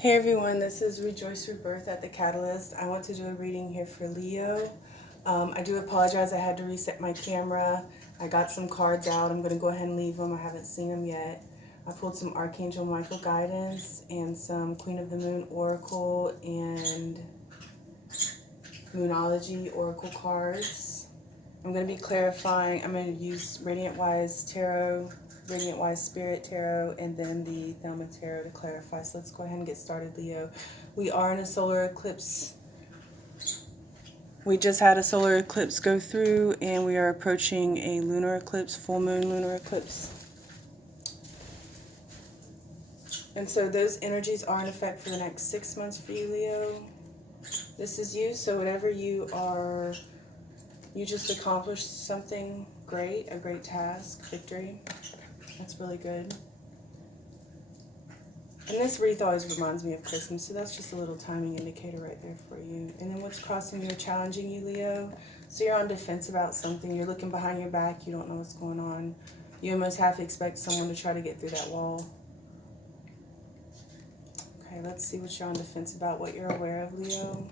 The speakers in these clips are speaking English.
Hey everyone, this is Rejoice Rebirth at the Catalyst. I want to do a reading here for Leo. I do apologize, I had to reset my camera. I got some cards out. I'm going to go ahead and leave them. I haven't seen them yet. I pulled some Archangel Michael guidance and some Queen of the Moon Oracle and Moonology Oracle cards. I'm going to be clarifying. I'm going to use Radiant Wise Tarot, Radiant Wise Spirit Tarot, and then the Thelma Tarot to clarify. So let's go ahead and get started, Leo. We are in a solar eclipse. We just had a solar eclipse go through, and we are approaching a lunar eclipse, full moon lunar eclipse. And so those energies are in effect for the next 6 months for you, Leo. This is you, so whatever you are, you just accomplished something great, a great task, victory. That's really good. And this wreath always reminds me of Christmas, so that's just a little timing indicator right there for you. And then what's crossing you or challenging you, Leo? So you're on defense about something. You're looking behind your back. You don't know what's going on. You almost half expect someone to try to get through that wall. Okay, let's see what you're on defense about, what you're aware of, Leo.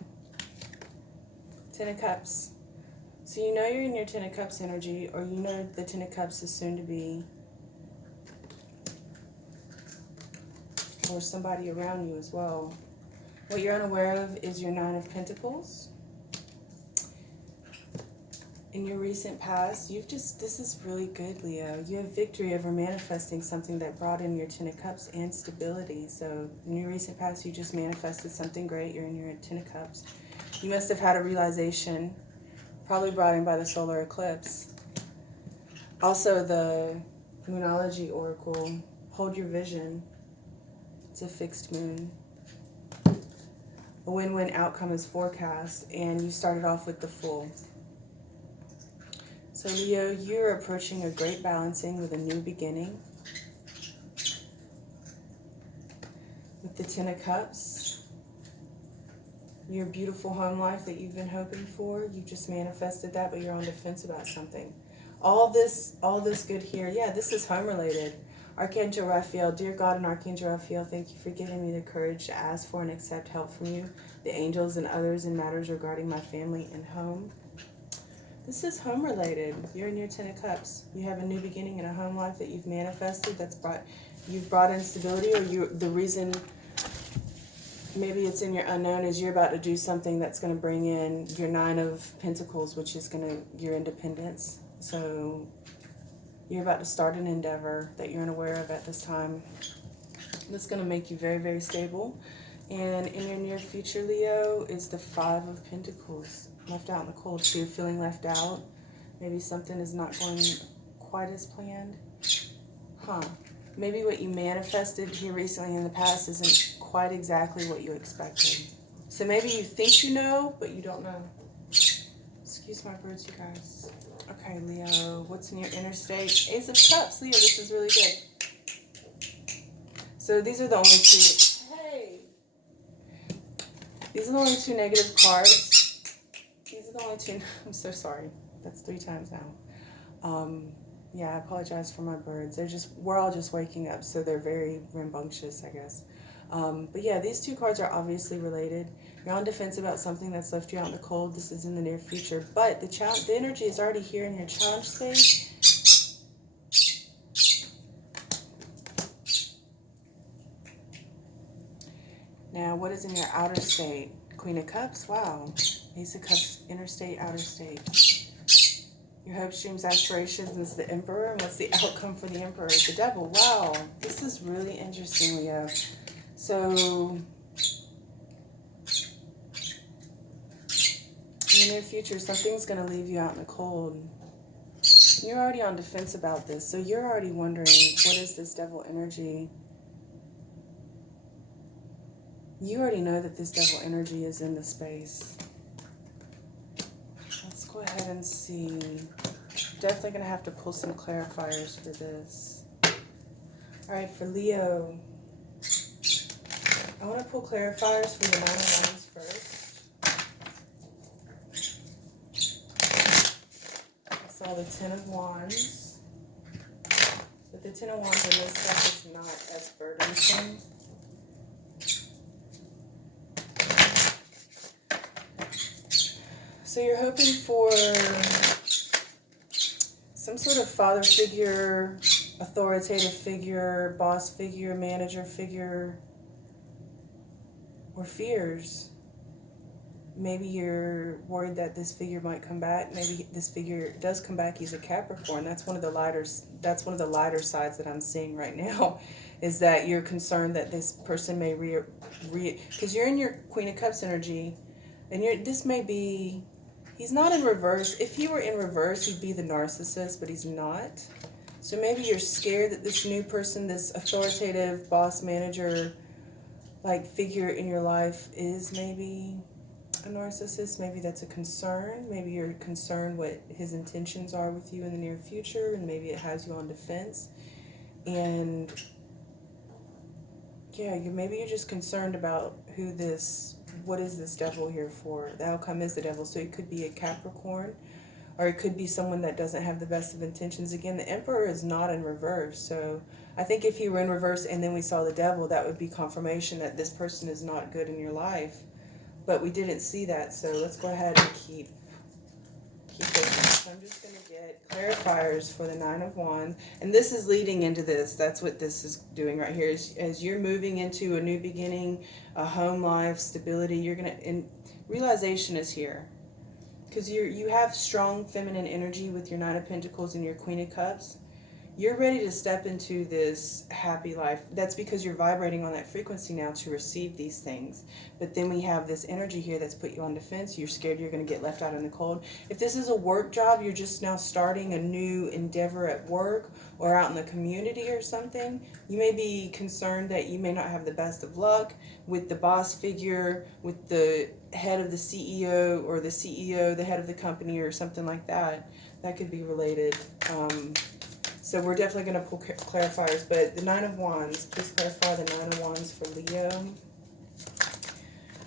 Ten of Cups. So you know you're in your Ten of Cups energy, or you know the Ten of Cups is soon to be, or somebody around you as well. What you're unaware of is your Nine of Pentacles. In your recent past, this is really good, Leo. You have victory over manifesting something that brought in your Ten of Cups and stability. So in your recent past, you just manifested something great. You're in your Ten of Cups. You must have had a realization, probably brought in by the solar eclipse. Also, the Moonology Oracle, hold your vision. It's a fixed moon. A win-win outcome is forecast, and you started off with the Fool. So Leo, you're approaching a great balancing with a new beginning. With the Ten of Cups, your beautiful home life that you've been hoping for, you just manifested that, but you're on defense about something. All this good here, yeah, this is home related. Archangel Raphael, dear God and Archangel Raphael, thank you for giving me the courage to ask for and accept help from you, the angels and others in matters regarding my family and home. This is home related. You're in your Ten of Cups. You have a new beginning in a home life that you've manifested. You've brought in stability, or the reason, maybe it's in your unknown, is you're about to do something that's going to bring in your Nine of Pentacles, which is your independence. So you're about to start an endeavor that you're unaware of at this time. That's going to make you very, very stable. And in your near future, Leo, is the Five of Pentacles. Left out in the cold. So you're feeling left out. Maybe something is not going quite as planned. Maybe what you manifested here recently in the past isn't quite exactly what you expected. So maybe you think you know, but you don't know. Excuse my birds, you guys. Okay, Leo, what's in your inner state? Ace of Cups. Leo, this is really good. So these are the only two. Hey! These are the only two negative cards. These are the only two. I'm so sorry. That's 3 times now. Yeah, I apologize for my birds. We're all just waking up, so they're very rambunctious, I guess. But yeah, these two cards are obviously related. You're on defense about something that's left you out in the cold. This is in the near future. But the energy is already here in your challenge space. Now, what is in your outer state? Queen of Cups? Wow. Ace of Cups, inner state, outer state. Your hopes, dreams, aspirations is the Emperor. And what's the outcome for the Emperor? The Devil. Wow. This is really interesting, Leo. So, in the near future, something's going to leave you out in the cold. You're already on defense about this, so you're already wondering, what is this devil energy? You already know that this devil energy is in the space. Let's go ahead and see. Definitely going to have to pull some clarifiers for this. All right, for Leo, I want to pull clarifiers for the Nine of Wands first. I saw the Ten of Wands. But the Ten of Wands in this deck is not as burdensome. So you're hoping for some sort of father figure, authoritative figure, boss figure, manager figure, or fears. Maybe you're worried that this figure might come back. Maybe this figure does come back. He's a Capricorn. That's one of the lighter sides that I'm seeing right now, is that you're concerned that this person may because you're in your Queen of Cups energy, and this may be, he's not in reverse. If he were in reverse, he'd be the narcissist, but he's not. So maybe you're scared that this new person, this authoritative boss manager like figure in your life is maybe a narcissist. Maybe that's a concern. Maybe you're concerned what his intentions are with you in the near future, and maybe it has you on defense. And yeah, maybe you're just concerned about what is this devil here for? The outcome is the devil. So it could be a Capricorn, or it could be someone that doesn't have the best of intentions. Again, the Emperor is not in reverse. So I think if he were in reverse and then we saw the devil, that would be confirmation that this person is not good in your life. But we didn't see that, so let's go ahead and keep looking. So I'm just going to get clarifiers for the Nine of Wands. And this is leading into this. That's what this is doing right here. As you're moving into a new beginning, a home life, stability, you're going to, and realization is here. Because you have strong feminine energy with your Nine of Pentacles and your Queen of Cups. You're ready to step into this happy life. That's because you're vibrating on that frequency now to receive these things. But then we have this energy here that's put you on defense. You're scared you're going to get left out in the cold. If this is a work job, you're just now starting a new endeavor at work or out in the community or something, you may be concerned that you may not have the best of luck with the boss figure, with the head of the CEO, or the CEO, the head of the company, or something like that. That could be related. So we're definitely going to pull clarifiers, but the Nine of Wands, please clarify the Nine of Wands for Leo.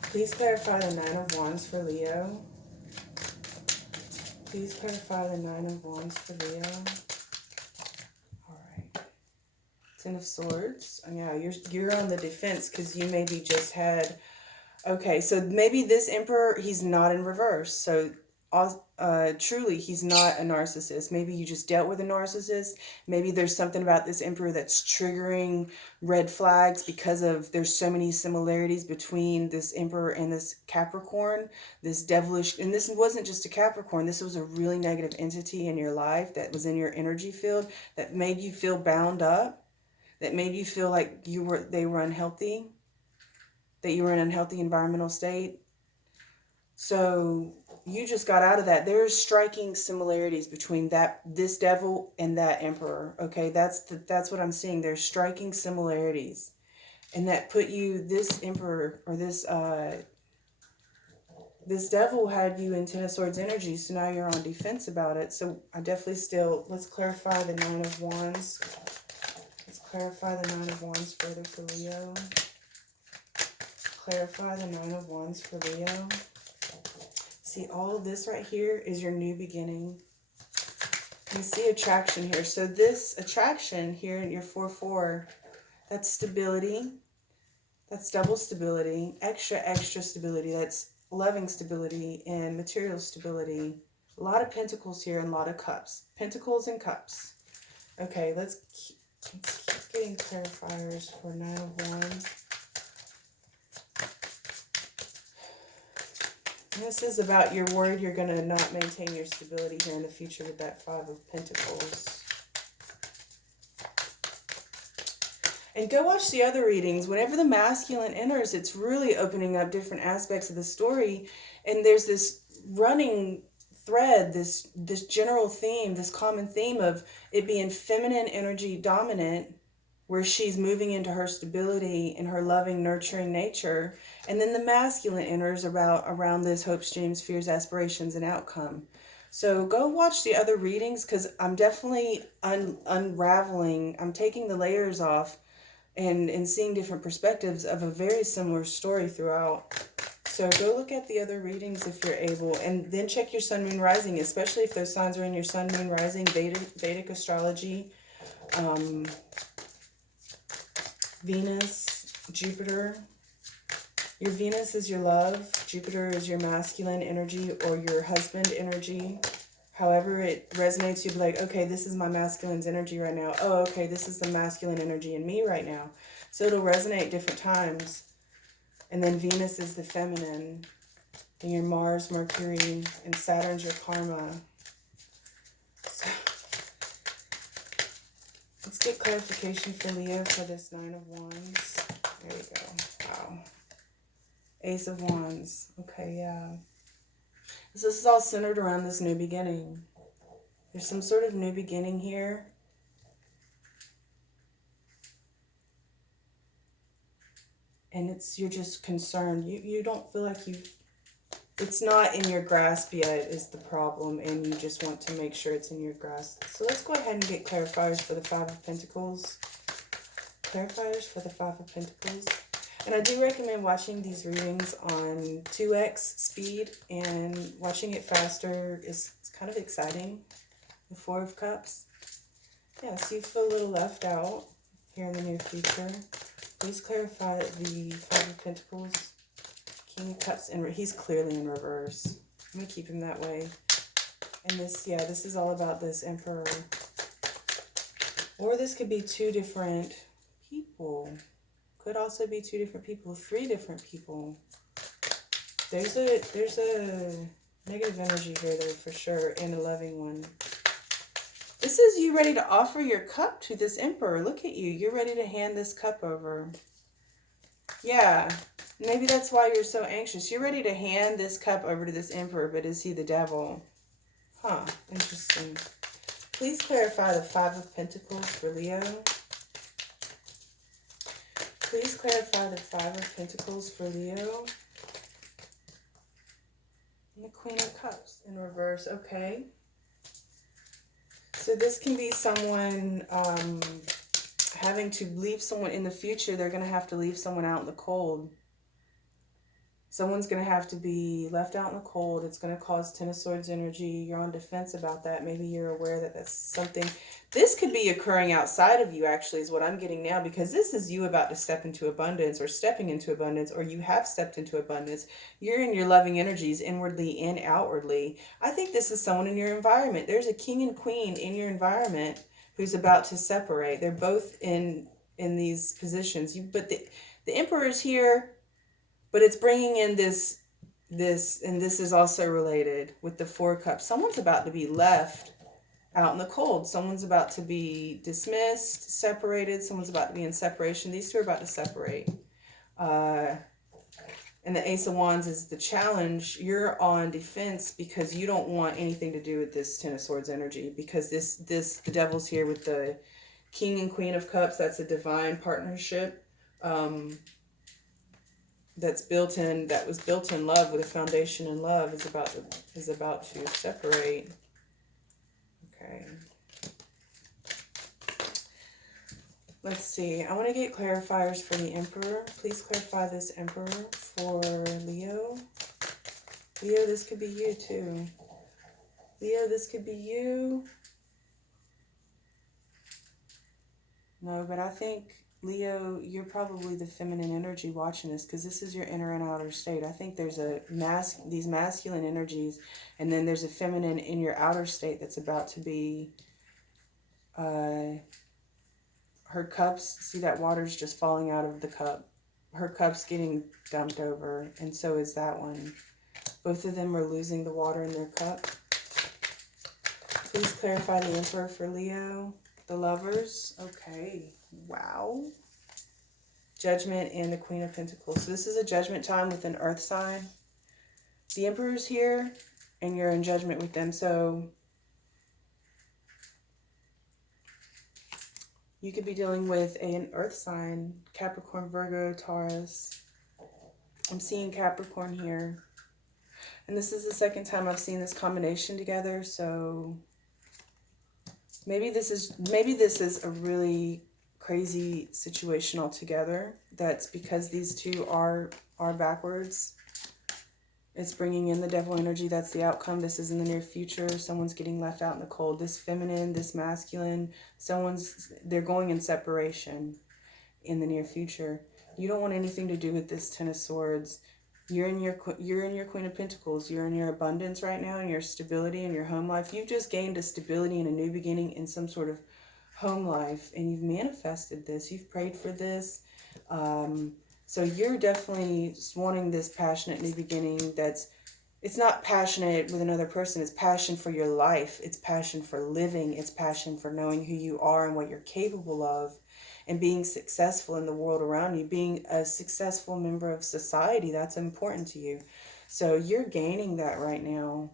Please clarify the Nine of Wands for Leo. Please clarify the Nine of Wands for Leo. All right. Ten of Swords. Yeah, you're on the defense because you maybe just had. Okay, so maybe this Emperor, he's not in reverse. So truly, he's not a narcissist. Maybe you just dealt with a narcissist. Maybe there's something about this Emperor that's triggering red flags because there's so many similarities between this Emperor and this Capricorn, this devilish, and this wasn't just a Capricorn. This was a really negative entity in your life that was in your energy field that made you feel bound up, that made you feel like they were unhealthy, that you were in an unhealthy environmental state. So you just got out of that. There's striking similarities between this devil and that Emperor. Okay, that's what I'm seeing. There's striking similarities, and that put you, this Emperor, or this devil had you in Ten of Swords energy. So now you're on defense about it. So I definitely let's clarify the Nine of Wands. Let's clarify the Nine of Wands further for Leo. Clarify the Nine of Wands for Leo. See, all of this right here is your new beginning. You see attraction here. So this attraction here in your 4-4, that's stability. That's double stability. Extra stability. That's loving stability and material stability. A lot of pentacles here and a lot of cups. Pentacles and cups. Okay, let's keep getting clarifiers for Nine of Wands. This is about you're worried you're going to not maintain your stability here in the future with that Five of Pentacles. And go watch the other readings. Whenever the masculine enters, it's really opening up different aspects of the story. And there's this running thread, this general theme, this common theme of it being feminine energy dominant, where she's moving into her stability and her loving, nurturing nature. And then the masculine enters around this hopes, dreams, fears, aspirations, and outcome. So go watch the other readings, because I'm definitely unraveling. I'm taking the layers off and seeing different perspectives of a very similar story throughout. So go look at the other readings if you're able. And then check your sun, moon, rising, especially if those signs are in your sun, moon, rising, Vedic astrology. Venus, Jupiter, Your Venus is your love. Jupiter is your masculine energy or your husband energy. However it resonates, you'll be like, okay, this is my masculine's energy right now. Oh, okay, this is the masculine energy in me right now. So it'll resonate different times. And then Venus is the feminine. And your Mars, Mercury, and Saturn's your karma. So let's get clarification for Leo for this Nine of Wands. There you go. Wow. Ace of Wands. Okay, yeah. So this is all centered around this new beginning. There's some sort of new beginning here. And you're just concerned. You don't feel like it's not in your grasp yet is the problem, and you just want to make sure it's in your grasp. So let's go ahead and get clarifiers for the Five of Pentacles. Clarifiers for the Five of Pentacles. And I do recommend watching these readings on 2x speed, and watching it faster is kind of exciting. The Four of Cups. Yeah, so you feel a little left out here in the near future. Please clarify the Five of Pentacles. King of Cups, and he's clearly in reverse. I'm going to keep him that way. And this, yeah, this is all about this Emperor. Or this could be two different people. Could also be two different people, three different people. There's a negative energy here though, for sure, and a loving one. This is you ready to offer your cup to this Emperor. Look at you. You're ready to hand this cup over. Yeah. Maybe that's why you're so anxious. You're ready to hand this cup over to this Emperor, but is he the devil? Huh. Interesting. Please clarify the Five of Pentacles for Leo. Please clarify the Five of Pentacles for Leo. And the Queen of Cups in reverse. Okay. So this can be someone having to leave someone in the future. They're going to have to leave someone out in the cold. Someone's going to have to be left out in the cold. It's going to cause Ten of Swords energy. You're on defense about that. Maybe you're aware that that's something. This could be occurring outside of you, actually, is what I'm getting now. Because this is you about to step into abundance, or stepping into abundance, or you have stepped into abundance. You're in your loving energies, inwardly and outwardly. I think this is someone in your environment. There's a king and queen in your environment who's about to separate. They're both in these positions. But the Emperor is here. But it's bringing in this, and this is also related with the Four Cups. Someone's about to be left out in the cold. Someone's about to be dismissed, separated. Someone's about to be in separation. These two are about to separate. And the Ace of Wands is the challenge. You're on defense because you don't want anything to do with this Ten of Swords energy. Because the devil's here with the King and Queen of Cups. That's a divine partnership. That was built in love, with a foundation in love, is about to separate. Okay. Let's see. I want to get clarifiers for the Emperor. Please clarify this Emperor for Leo. Leo, this could be you too. Leo, this could be you. No, but I think Leo, you're probably the feminine energy watching this, because this is your inner and outer state. I think there's these masculine energies, and then there's a feminine in your outer state that's about to be, her cups, see that water's just falling out of the cup. Her cup's getting dumped over, and so is that one. Both of them are losing the water in their cup. Please clarify the Emperor for Leo. The Lovers. Okay. Wow. Judgment and the Queen of Pentacles. So this is a judgment time with an earth sign. The Emperor's here and you're in judgment with them. So you could be dealing with an earth sign, Capricorn, Virgo, Taurus. I'm seeing Capricorn here. And this is the second time I've seen this combination together. So maybe this is a really crazy situation altogether. That's because these two are backwards. It's bringing in the devil energy. That's the outcome. This is in the near future. Someone's getting left out in the cold. This feminine, this masculine, they're going in separation in the near future. You don't want anything to do with this Ten of Swords. You're in your Queen of Pentacles. You're in your abundance right now, and your stability in your home life. You've just gained a stability and a new beginning in some sort of home life, and you've manifested this. You've prayed for this. So you're definitely wanting this passionate new beginning. It's not passionate with another person. It's passion for your life. It's passion for living. It's passion for knowing who you are and what you're capable of, and being successful in the world around you, being a successful member of society. That's important to you. So you're gaining that right now.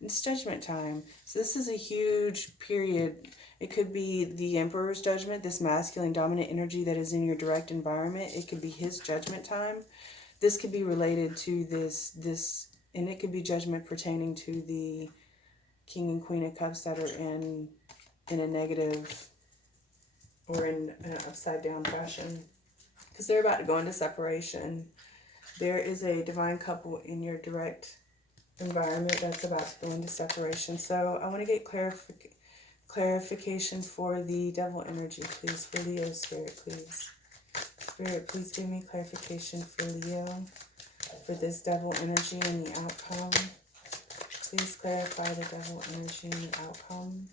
It's judgment time. So this is a huge period. It could be the Emperor's judgment, this masculine dominant energy that is in your direct environment. It could be his judgment time. This could be related to this, and it could be judgment pertaining to the King and Queen of Cups that are in a negative or in an upside down fashion, because they're about to go into separation. There is a divine couple in your direct environment that's about to go into separation. So I want to get clarification for the devil energy, please, for Leo Spirit, please. Spirit, please give me clarification for Leo, for this devil energy and the outcome. Please clarify the devil energy and the outcome.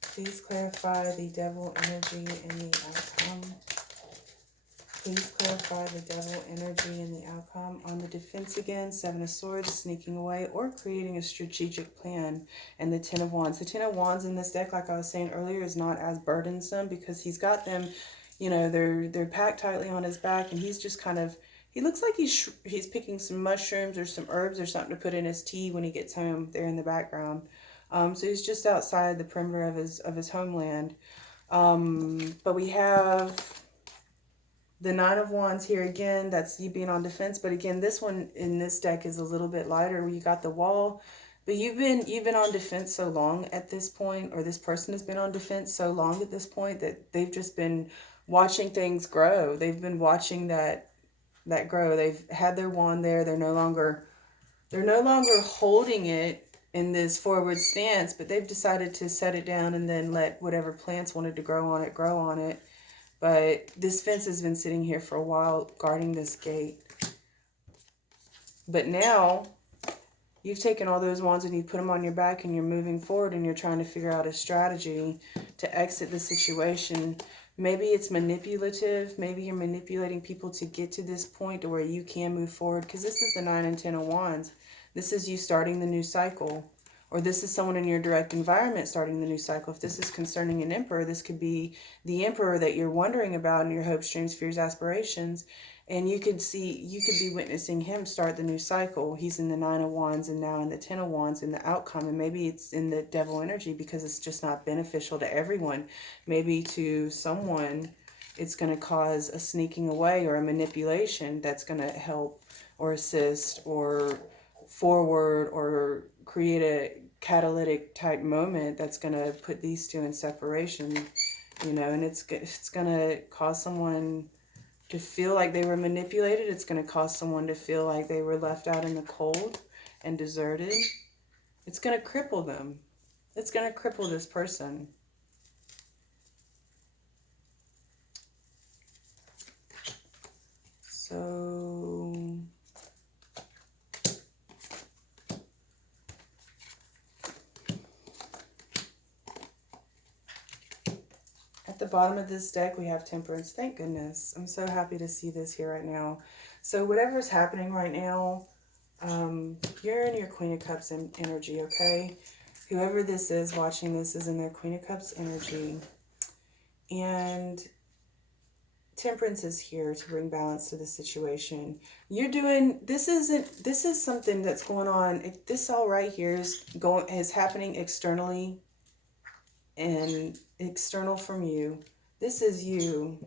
Please clarify the devil energy and the outcome. Please clarify the devil energy and the outcome. On the defense again, Seven of Swords, sneaking away or creating a strategic plan, and the Ten of Wands. The Ten of Wands in this deck, like I was saying earlier, is not as burdensome because he's got them, you know, they're packed tightly on his back, and he's just kind of, he looks like he's picking some mushrooms or some herbs or something to put in his tea when he gets home there in the background. So he's just outside the perimeter of his homeland. But we have the Nine of Wands here again. That's you being on defense. But again, this one in this deck is a little bit lighter, where you got the Wall. But you've been on defense so long at this point, or this person has been on defense so long at this point, that they've just been watching things grow. They've been watching that grow. They've had their wand there. They're no longer holding it in this forward stance, but they've decided to set it down and then let whatever plants wanted to grow on it. But this fence has been sitting here for a while, guarding this gate. But now you've taken all those wands and you put them on your back, and you're moving forward, and you're trying to figure out a strategy to exit the situation. Maybe it's manipulative. Maybe you're manipulating people to get to this point to where you can move forward, because this is the 9 and 10 of Wands. This is you starting the new cycle, or this is someone in your direct environment starting the new cycle. If this is concerning an Emperor, this could be the Emperor that you're wondering about in your hopes, dreams, fears, aspirations. And you could be witnessing him start the new cycle. He's in the 9 of Wands and now in the 10 of Wands in the outcome. And maybe it's in the devil energy because it's just not beneficial to everyone. Maybe to someone, it's going to cause a sneaking away or a manipulation that's going to help or assist or forward or create a catalytic type moment that's going to put these two in separation, you know, and it's going to cause someone to feel like they were manipulated. It's going to cause someone to feel like they were left out in the cold and deserted. It's going to cripple them. It's going to cripple this person. So at the bottom of this deck, we have Temperance. Thank goodness. I'm so happy to see this here right now. So whatever's happening right now, you're in your Queen of Cups energy, okay? Whoever this is watching this is in their Queen of Cups energy. And Temperance is here to bring balance to the situation. This is something that's going on. This all right here is happening externally and external from you. This is you.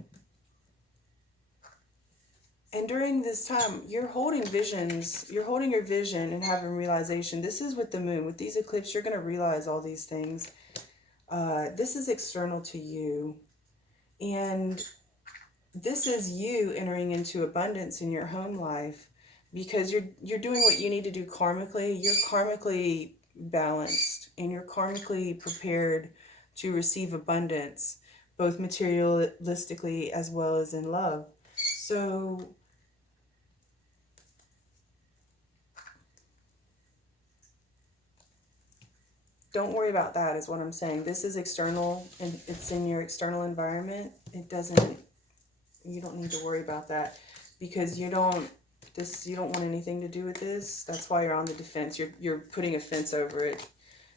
And during this time, you're holding visions. You're holding your vision and having realization. This is with the moon. With these eclipses, you're going to realize all these things. This is external to you. And this is you entering into abundance in your home life, because you're doing what you need to do karmically. You're karmically balanced, and you're karmically prepared to receive abundance, both materialistically as well as in love. So don't worry about that is what I'm saying. This is external and it's in your external environment. You don't need to worry about that because you don't want anything to do with this. That's why you're on the defense. You're putting a fence over it.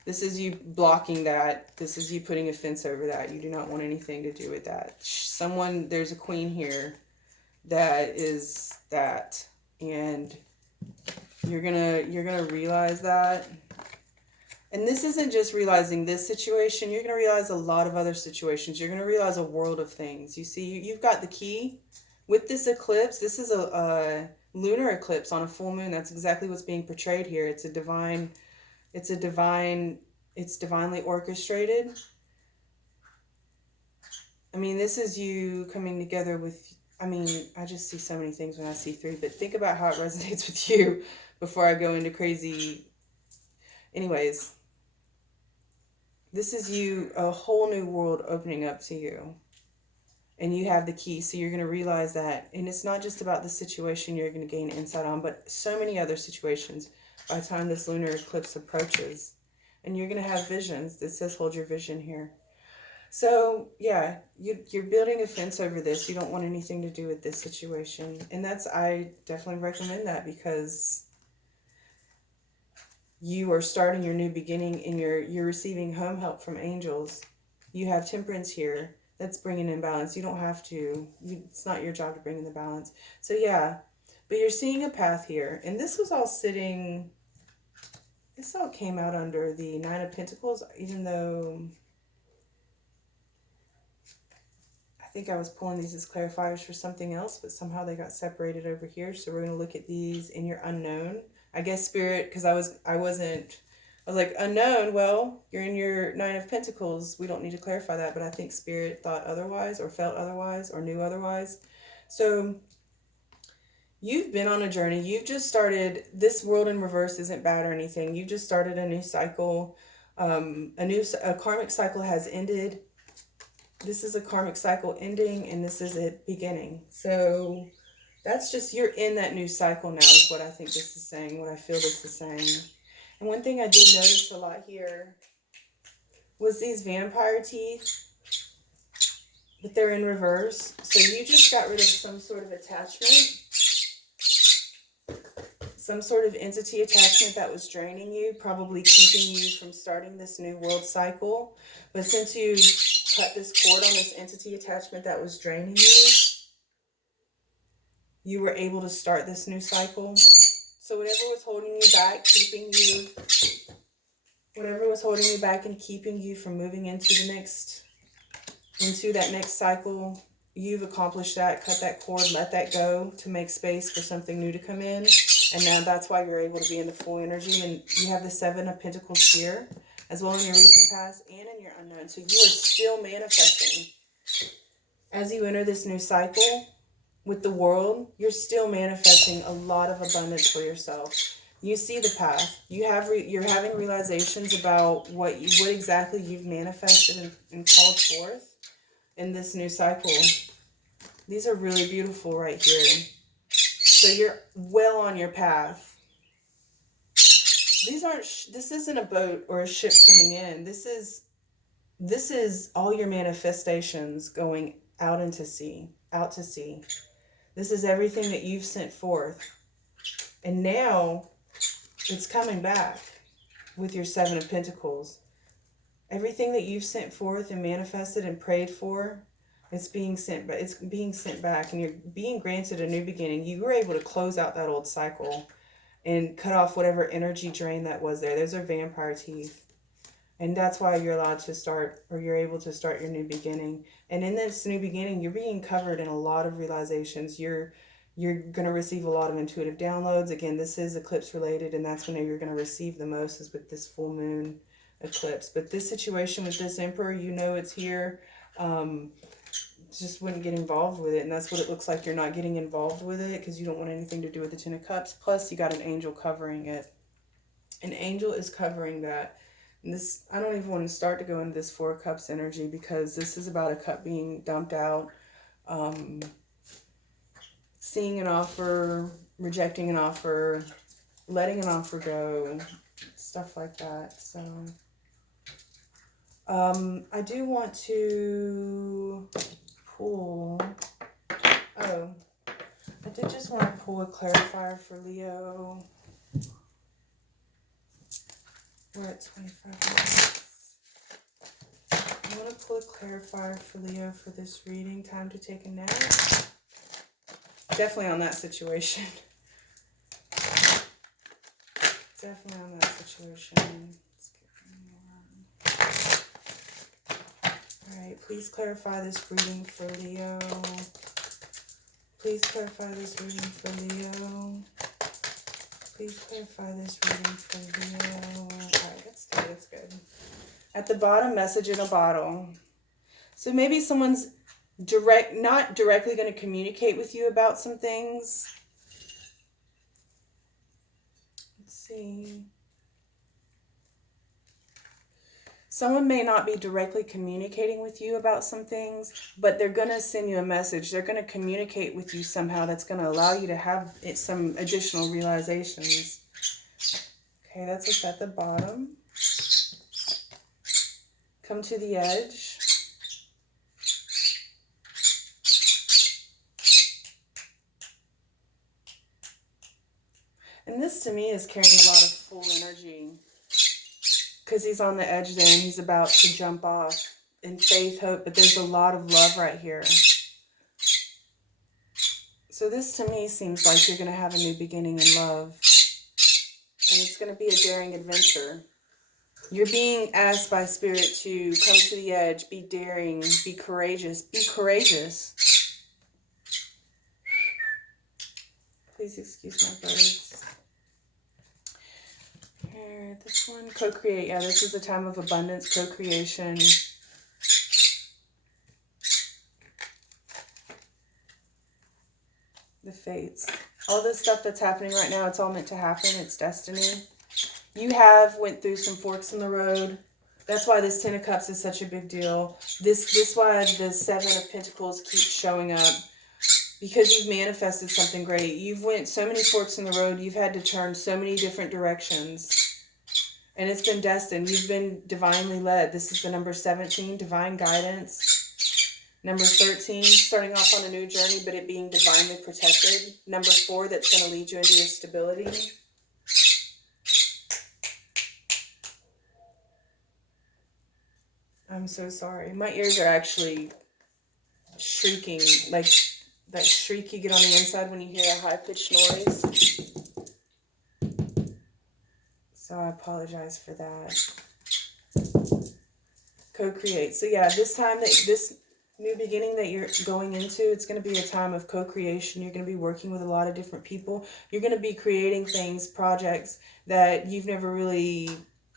This is you blocking that. This is you putting a fence over that. You do not want anything to do with that. There's a queen here that is that, and you're gonna realize that. And this isn't just realizing this situation. You're going to realize a lot of other situations. You're going to realize a world of things. You see, you've got the key. With this eclipse, this is a lunar eclipse on a full moon. That's exactly what's being portrayed here. It's divinely orchestrated. I mean, this is you coming together with, I just see so many things when I see 3, but think about how it resonates with you before I go into crazy. Anyways, this is you, a whole new world opening up to you. And you have the key, so you're going to realize that. And it's not just about the situation you're going to gain insight on, but so many other situations by the time this lunar eclipse approaches. And you're going to have visions. It says hold your vision here. So, yeah, you're building a fence over this. You don't want anything to do with this situation. And I definitely recommend that because you are starting your new beginning and you're receiving home help from angels. You have temperance here. That's bringing in balance. You don't have to. It's not your job to bring in the balance. So yeah, but you're seeing a path here. And this all came out under the 9 of Pentacles, even though I think I was pulling these as clarifiers for something else, but somehow they got separated over here. So we're going to look at these in your unknown. I guess Spirit, because I was like, unknown, well, you're in your 9 of Pentacles. We don't need to clarify that, but I think Spirit thought otherwise or felt otherwise or knew otherwise. So you've been on a journey. You've just started. This world in reverse isn't bad or anything. You just started a new cycle. A karmic cycle has ended. This is a karmic cycle ending, and this is it beginning. So that's just, you're in that new cycle now is what I think this is saying, what I feel this is saying. And one thing I did notice a lot here was these vampire teeth, but they're in reverse. So you just got rid of some sort of attachment, some sort of entity attachment that was draining you, probably keeping you from starting this new world cycle. But since you cut this cord on this entity attachment that was draining you, you were able to start this new cycle. So whatever was holding you back, whatever was holding you back and keeping you from moving into that next cycle, you've accomplished that, cut that cord, let that go to make space for something new to come in. And now that's why you're able to be in the full energy. And you have the 7 of Pentacles here, as well in your recent past and in your unknown. So you are still manifesting. As you enter this new cycle with the world, you're still manifesting a lot of abundance for yourself. You see the path. You're having realizations about what exactly you've manifested and called forth in this new cycle. These are really beautiful right here. So you're well on your path. This isn't a boat or a ship coming in. This is all your manifestations going out to sea. This is everything that you've sent forth. And now it's coming back with your 7 of Pentacles. Everything that you've sent forth and manifested and prayed for, it's being sent back, and you're being granted a new beginning. You were able to close out that old cycle and cut off whatever energy drain that was there. Those are vampire teeth. And that's why you're allowed to start, or you're able to start your new beginning. And in this new beginning, you're being covered in a lot of realizations. You're going to receive a lot of intuitive downloads. Again, this is eclipse related, and that's when you're going to receive the most, is with this full moon eclipse. But this situation with this emperor, it's here. Just wouldn't get involved with it. And that's what it looks like. You're not getting involved with it because you don't want anything to do with the 10 of Cups. Plus, you got an angel covering it. An angel is covering that. And this, I don't even want to start to go into this 4 of Cups energy, because this is about a cup being dumped out. seeing an offer, rejecting an offer, letting an offer go, stuff like that. So I do want to pull, oh, I did just want to pull a clarifier for Leo. We're at 25 minutes. I want to pull a clarifier for Leo for this reading. Time to take a nap. Definitely on that situation. Definitely on that situation. Alright, please clarify this reading for Leo. Please clarify this reading for Leo. Please clarify this reading for Leo. Alright, that's good, that's good. At the bottom, message in a bottle. So maybe someone's not directly going to communicate with you about some things. Let's see. Someone may not be directly communicating with you about some things, but they're going to send you a message. They're going to communicate with you somehow that's going to allow you to have some additional realizations. Okay, that's what's at the bottom. Come to the edge. And this to me is carrying a lot of full energy. Because he's on the edge there and he's about to jump off in faith, hope, but there's a lot of love right here. So this to me seems like you're going to have a new beginning in love. And it's going to be a daring adventure. You're being asked by Spirit to come to the edge, be daring, be courageous. Be courageous. Please excuse my birds. Here, this one, co-create. Yeah, this is a time of abundance, co-creation. The fates. All this stuff that's happening right now, it's all meant to happen. It's destiny. You have went through some forks in the road. That's why this Ten of Cups is such a big deal. This why the Seven of Pentacles keeps showing up. Because you've manifested something great. You've went so many forks in the road. You've had to turn so many different directions. And it's been destined. You've been divinely led. This is the number 17, divine guidance. Number 13, starting off on a new journey, but it being divinely protected. Number 4, that's going to lead you into your stability. I'm so sorry. My ears are actually shrieking, like that shriek you get on the inside when you hear a high-pitched noise. So I apologize for that. Co-create. So yeah, this new beginning that you're going into, it's going to be a time of co-creation. You're going to be working with a lot of different people. You're going to be creating things, projects that you've never really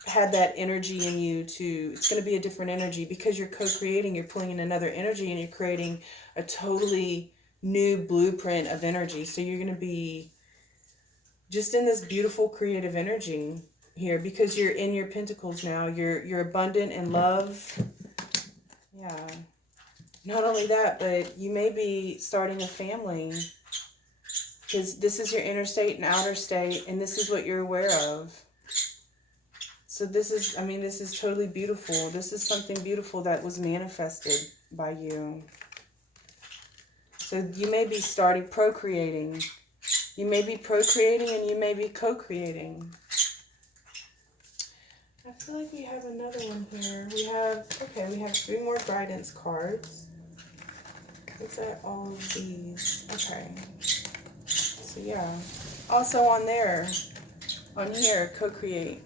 had that energy in you to. It's going to be a different energy because you're co-creating. You're pulling in another energy and you're creating a totally new blueprint of energy. So you're going to be just in this beautiful creative energy here because you're in your pentacles now. You're abundant in love. Yeah. Not only that, but you may be starting a family because this is your inner state and outer state, and this is what you're aware of. So this is totally beautiful. This is something beautiful that was manifested by you. So you may be procreating. You may be procreating and you may be co-creating. I feel like we have another one here. We have 3 more guidance cards. Is that all of these? Okay. So yeah. Also on here, co-create.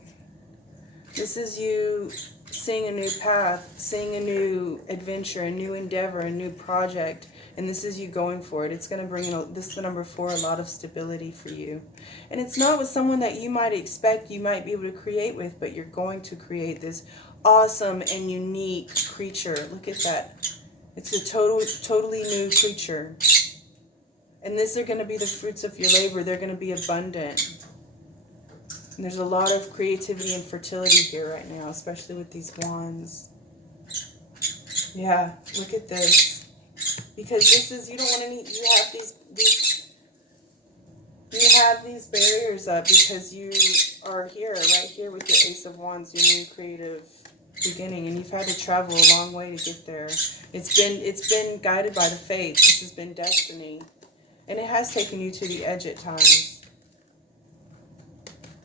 This is you seeing a new path, seeing a new adventure, a new endeavor, a new project. And this is you going for it. It's going to bring in, this is the number 4, a lot of stability for you. And it's not with someone that you might expect you might be able to create with, but you're going to create this awesome and unique creature. Look at that. It's a totally new creature. And these are going to be the fruits of your labor. They're going to be abundant. And there's a lot of creativity and fertility here right now, especially with these wands. Yeah, look at this. Because this is, you don't want any, you have these have these barriers up because you are here, right here with your Ace of Wands, your new creative beginning, and you've had to travel a long way to get there. It's been guided by the fates. This has been destiny, and it has taken you to the edge at times.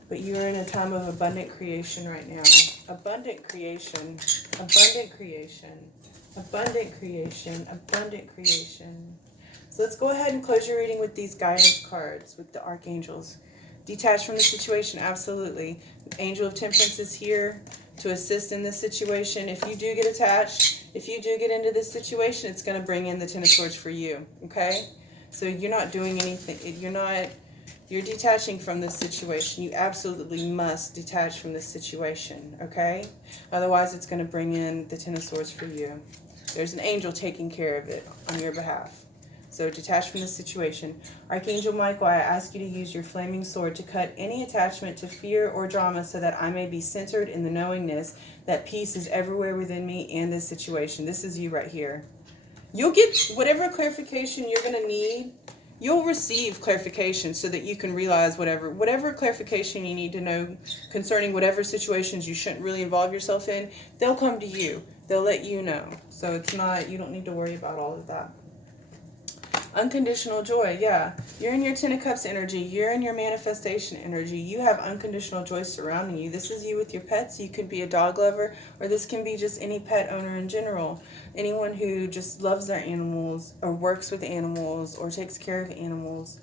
But you're in a time of abundant creation right now. Abundant creation, abundant creation, abundant creation, abundant creation. So let's go ahead and close your reading with these guidance cards, with the archangels. Detach from the situation, absolutely. Angel of Temperance is here to assist in this situation. If you do get attached, if you do get into this situation, it's going to bring in the Ten of Swords for you, okay? So you're not doing anything. You're detaching from this situation. You absolutely must detach from this situation, okay? Otherwise, it's going to bring in the Ten of Swords for you. There's an angel taking care of it on your behalf. So detach from the situation. Archangel Michael, I ask you to use your flaming sword to cut any attachment to fear or drama so that I may be centered in the knowingness that peace is everywhere within me and this situation. This is you right here. You'll get whatever clarification you're going to need. You'll receive clarification so that you can realize whatever clarification you need to know concerning whatever situations you shouldn't really involve yourself in. They'll come to you. They'll let you know. So it's not, you don't need to worry about all of that. Unconditional joy, yeah. You're in your Ten of Cups energy. You're in your manifestation energy. You have unconditional joy surrounding you. This is you with your pets. You could be a dog lover, or this can be just any pet owner in general. Anyone who just loves their animals, or works with animals, or takes care of animals.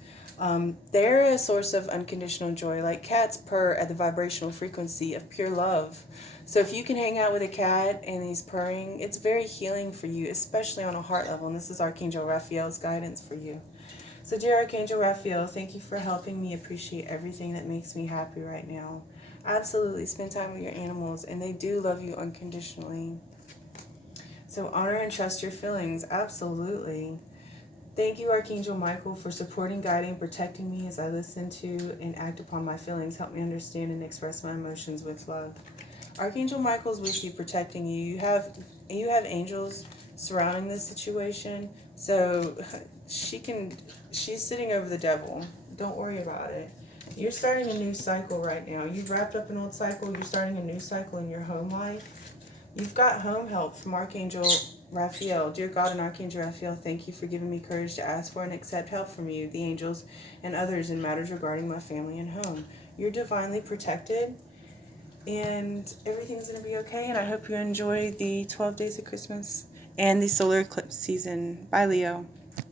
They're a source of unconditional joy. Like cats purr at the vibrational frequency of pure love. So if you can hang out with a cat and he's purring, it's very healing for you, especially on a heart level. And this is Archangel Raphael's guidance for you. So dear Archangel Raphael, thank you for helping me appreciate everything that makes me happy right now. Absolutely, spend time with your animals, and they do love you unconditionally. So honor and trust your feelings, absolutely. Thank you, Archangel Michael, for supporting, guiding, protecting me as I listen to and act upon my feelings. Help me understand and express my emotions with love. Archangel Michael's with you, protecting you. You have angels surrounding this situation, so she's sitting over the devil. Don't worry about it. You're starting a new cycle right now. You've wrapped up an old cycle. You're starting a new cycle in your home life. You've got home help from Archangel Raphael. Dear God and Archangel Raphael, thank you for giving me courage to ask for and accept help from you, the angels, and others in matters regarding my family and home. You're divinely protected, and everything's going to be okay, and I hope you enjoy the 12 days of Christmas and the solar eclipse season. Bye, Leo.